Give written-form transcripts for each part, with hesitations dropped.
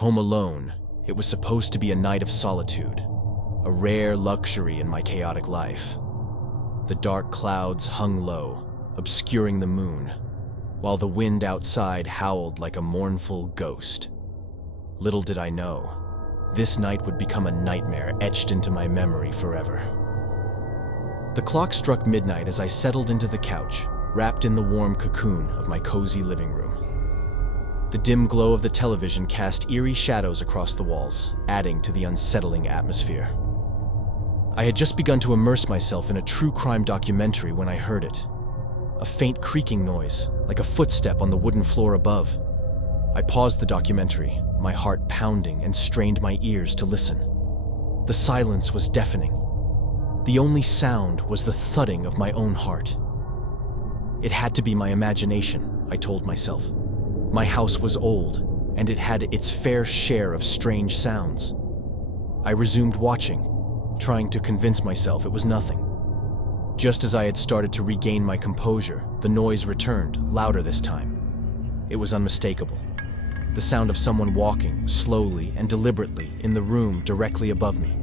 Home alone, it was supposed to be a night of solitude, a rare luxury in my chaotic life. The dark clouds hung low, obscuring the moon, while the wind outside howled like a mournful ghost. Little did I know, this night would become a nightmare etched into my memory forever. The clock struck midnight as I settled into the couch, wrapped in the warm cocoon of my cozy living room. The dim glow of the television cast eerie shadows across the walls, adding to the unsettling atmosphere. I had just begun to immerse myself in a true crime documentary when I heard it. A faint creaking noise, like a footstep on the wooden floor above. I paused the documentary, my heart pounding, and strained my ears to listen. The silence was deafening. The only sound was the thudding of my own heart. It had to be my imagination, I told myself. My house was old, and it had its fair share of strange sounds. I resumed watching, trying to convince myself it was nothing. Just as I had started to regain my composure, the noise returned, louder this time. It was unmistakable. The sound of someone walking, slowly and deliberately, in the room directly above me.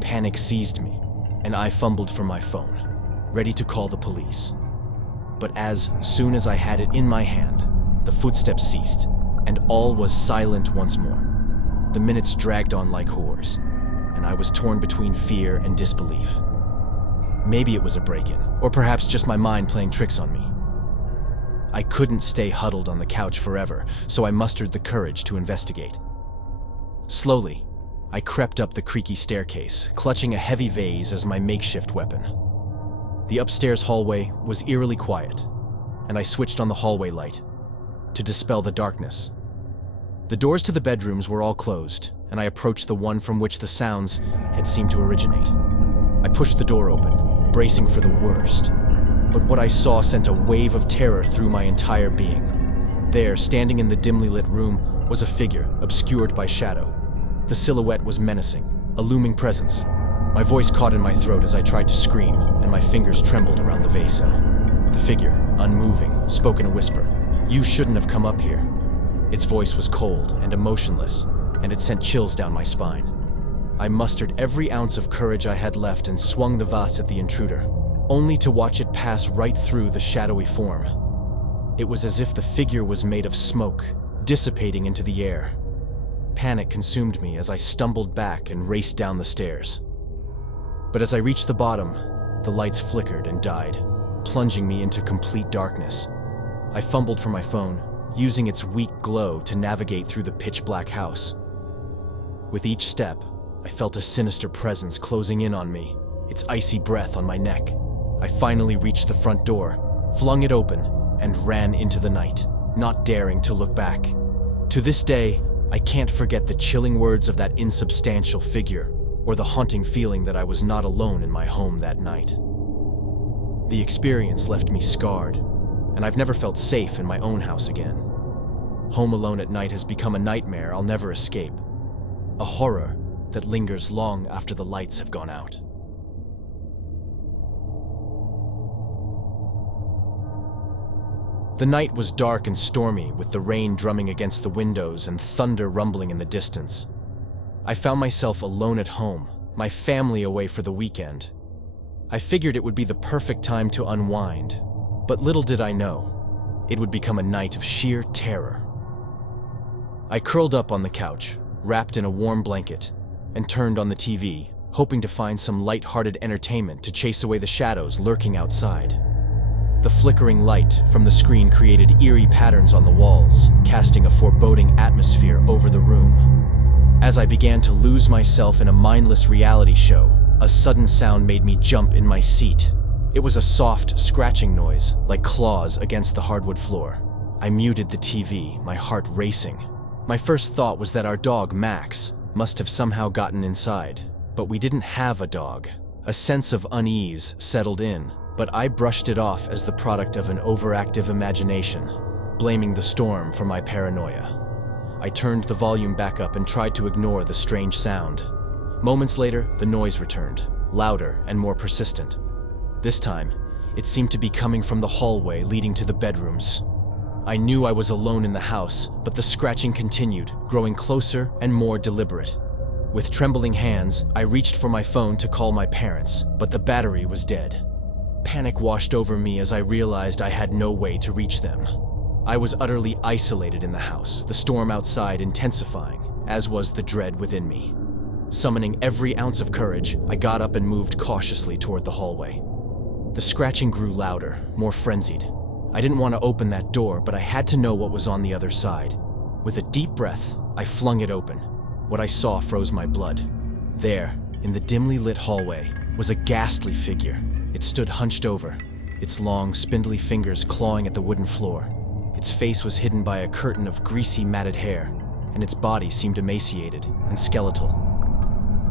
Panic seized me, and I fumbled for my phone, ready to call the police. But as soon as I had it in my hand, the footsteps ceased, and all was silent once more. The minutes dragged on like whores, and I was torn between fear and disbelief. Maybe it was a break-in, or perhaps just my mind playing tricks on me. I couldn't stay huddled on the couch forever, so I mustered the courage to investigate. Slowly, I crept up the creaky staircase, clutching a heavy vase as my makeshift weapon. The upstairs hallway was eerily quiet, and I switched on the hallway light to dispel the darkness. The doors to the bedrooms were all closed, and I approached the one from which the sounds had seemed to originate. I pushed the door open, bracing for the worst, but what I saw sent a wave of terror through my entire being. There, standing in the dimly lit room, was a figure obscured by shadow. The silhouette was menacing, a looming presence. My voice caught in my throat as I tried to scream, and my fingers trembled around the vase. The figure, unmoving, spoke in a whisper. "You shouldn't have come up here." Its voice was cold and emotionless, and it sent chills down my spine. I mustered every ounce of courage I had left and swung the vase at the intruder, only to watch it pass right through the shadowy form. It was as if the figure was made of smoke, dissipating into the air. Panic consumed me as I stumbled back and raced down the stairs. But as I reached the bottom, the lights flickered and died, plunging me into complete darkness. I fumbled for my phone, using its weak glow to navigate through the pitch-black house. With each step, I felt a sinister presence closing in on me, its icy breath on my neck. I finally reached the front door, flung it open, and ran into the night, not daring to look back. To this day, I can't forget the chilling words of that insubstantial figure, or the haunting feeling that I was not alone in my home that night. The experience left me scarred, and I've never felt safe in my own house again. Home alone at night has become a nightmare I'll never escape, a horror that lingers long after the lights have gone out. The night was dark and stormy, with the rain drumming against the windows and thunder rumbling in the distance. I found myself alone at home, my family away for the weekend. I figured it would be the perfect time to unwind, but little did I know, it would become a night of sheer terror. I curled up on the couch, wrapped in a warm blanket, and turned on the TV, hoping to find some light-hearted entertainment to chase away the shadows lurking outside. The flickering light from the screen created eerie patterns on the walls, casting a foreboding atmosphere over the room. As I began to lose myself in a mindless reality show, a sudden sound made me jump in my seat. It was a soft, scratching noise, like claws against the hardwood floor. I muted the TV, my heart racing. My first thought was that our dog, Max, must have somehow gotten inside. But we didn't have a dog. A sense of unease settled in, but I brushed it off as the product of an overactive imagination, blaming the storm for my paranoia. I turned the volume back up and tried to ignore the strange sound. Moments later, the noise returned, louder and more persistent. This time, it seemed to be coming from the hallway leading to the bedrooms. I knew I was alone in the house, but the scratching continued, growing closer and more deliberate. With trembling hands, I reached for my phone to call my parents, but the battery was dead. Panic washed over me as I realized I had no way to reach them. I was utterly isolated in the house, the storm outside intensifying, as was the dread within me. Summoning every ounce of courage, I got up and moved cautiously toward the hallway. The scratching grew louder, more frenzied. I didn't want to open that door, but I had to know what was on the other side. With a deep breath, I flung it open. What I saw froze my blood. There, in the dimly lit hallway, was a ghastly figure. It stood hunched over, its long, spindly fingers clawing at the wooden floor. Its face was hidden by a curtain of greasy, matted hair, and its body seemed emaciated and skeletal.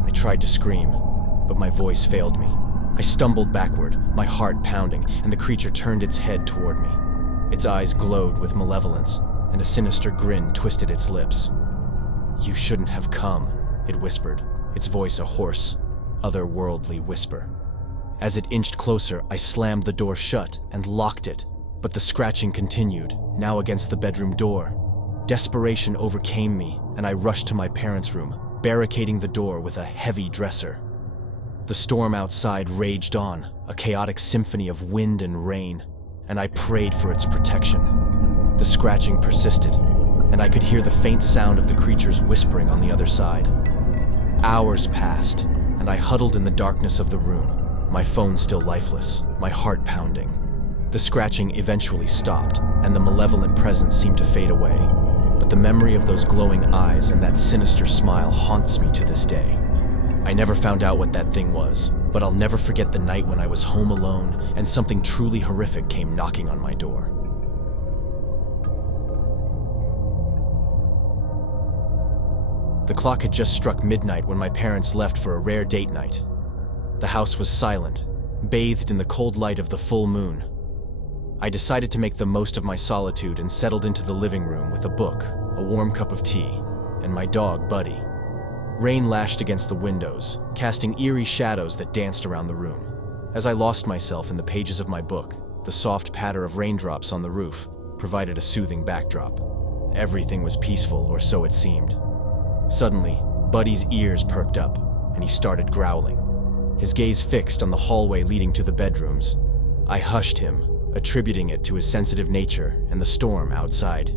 I tried to scream, but my voice failed me. I stumbled backward, my heart pounding, and the creature turned its head toward me. Its eyes glowed with malevolence, and a sinister grin twisted its lips. "You shouldn't have come," it whispered, its voice a hoarse, otherworldly whisper. As it inched closer, I slammed the door shut and locked it, but the scratching continued, now against the bedroom door. Desperation overcame me, and I rushed to my parents' room, barricading the door with a heavy dresser. The storm outside raged on, a chaotic symphony of wind and rain, and I prayed for its protection. The scratching persisted, and I could hear the faint sound of the creatures whispering on the other side. Hours passed, and I huddled in the darkness of the room, my phone still lifeless, my heart pounding. The scratching eventually stopped, and the malevolent presence seemed to fade away. But the memory of those glowing eyes and that sinister smile haunts me to this day. I never found out what that thing was, but I'll never forget the night when I was home alone and something truly horrific came knocking on my door. The clock had just struck midnight when my parents left for a rare date night. The house was silent, bathed in the cold light of the full moon. I decided to make the most of my solitude and settled into the living room with a book, a warm cup of tea, and my dog, Buddy. Rain lashed against the windows, casting eerie shadows that danced around the room. As I lost myself in the pages of my book, the soft patter of raindrops on the roof provided a soothing backdrop. Everything was peaceful, or so it seemed. Suddenly, Buddy's ears perked up, and he started growling. His gaze fixed on the hallway leading to the bedrooms. I hushed him, attributing it to his sensitive nature and the storm outside.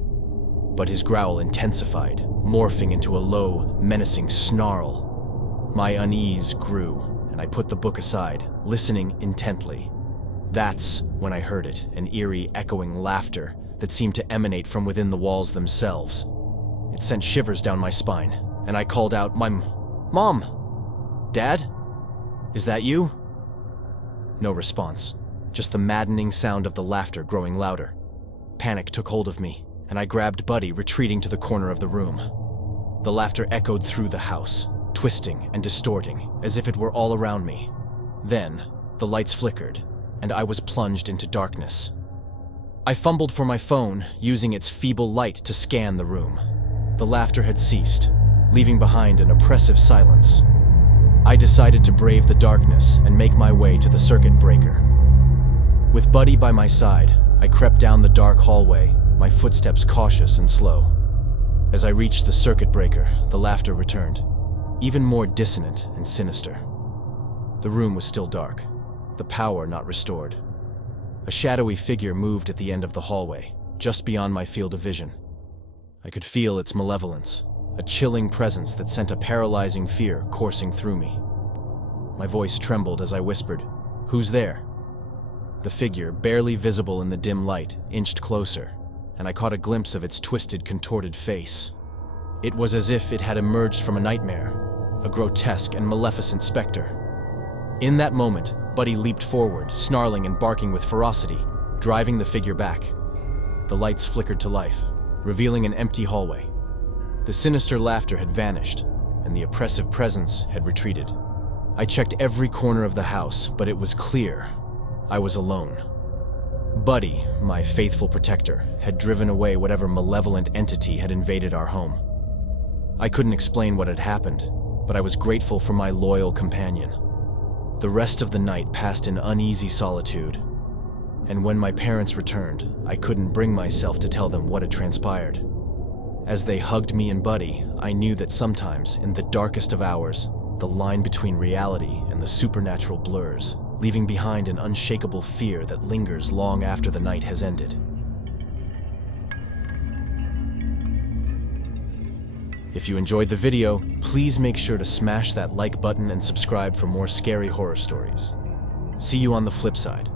But his growl intensified, morphing into a low, menacing snarl. My unease grew, and I put the book aside, listening intently. That's when I heard it, an eerie, echoing laughter that seemed to emanate from within the walls themselves. It sent shivers down my spine, and I called out, Mom! Dad? Is that you?" No response, just the maddening sound of the laughter growing louder. Panic took hold of me, and I grabbed Buddy, retreating to the corner of the room. The laughter echoed through the house, twisting and distorting, as if it were all around me. Then, the lights flickered, and I was plunged into darkness. I fumbled for my phone, using its feeble light to scan the room. The laughter had ceased, leaving behind an oppressive silence. I decided to brave the darkness and make my way to the circuit breaker. With Buddy by my side, I crept down the dark hallway, my footsteps cautious and slow. As I reached the circuit breaker, the laughter returned, even more dissonant and sinister. The room was still dark, the power not restored. A shadowy figure moved at the end of the hallway, just beyond my field of vision. I could feel its malevolence, a chilling presence that sent a paralyzing fear coursing through me. My voice trembled as I whispered, "Who's there?" The figure, barely visible in the dim light, inched closer, and I caught a glimpse of its twisted, contorted face. It was as if it had emerged from a nightmare, a grotesque and maleficent specter. In that moment, Buddy leaped forward, snarling and barking with ferocity, driving the figure back. The lights flickered to life, revealing an empty hallway. The sinister laughter had vanished, and the oppressive presence had retreated. I checked every corner of the house, but it was clear. I was alone. Buddy, my faithful protector, had driven away whatever malevolent entity had invaded our home. I couldn't explain what had happened, but I was grateful for my loyal companion. The rest of the night passed in uneasy solitude, and when my parents returned, I couldn't bring myself to tell them what had transpired. As they hugged me and Buddy, I knew that sometimes, in the darkest of hours, the line between reality and the supernatural blurs, leaving behind an unshakable fear that lingers long after the night has ended. If you enjoyed the video, please make sure to smash that like button and subscribe for more scary horror stories. See you on the flip side.